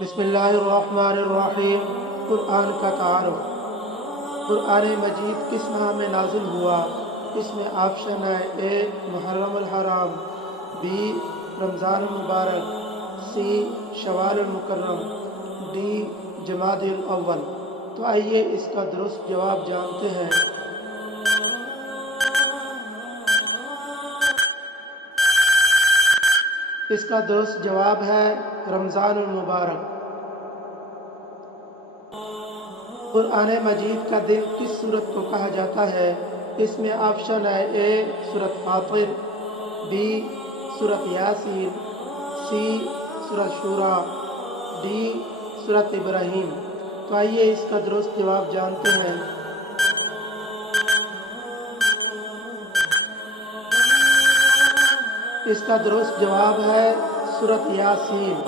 बिस्मिल्लाहिर्रहमानिर्रहीम। कुरान का तारुफ। कुरान मजीद किस माह में नाजिल हुआ? इसमें ऑप्शन है: ए मुहर्रम अल हराम, बी रमज़ान मुबारक, सी शवाल अल मुकर्रम, डी जमादिल अव्वल। तो आइए इसका दुरुस्त जवाब जानते हैं। इसका दुरुस्त जवाब है रमज़ान मुबारक। कुरान मजीद का दिन किस सूरत को कहा जाता है? इसमें ऑप्शन है: ए सूरत फातिर, बी सूरत यासीन, सी सूरत शूरा, डी सूरत इब्राहीम। तो आइए इसका दुरुस्त जवाब जानते हैं। इसका दुरुस्त जवाब है सूरत यासीन।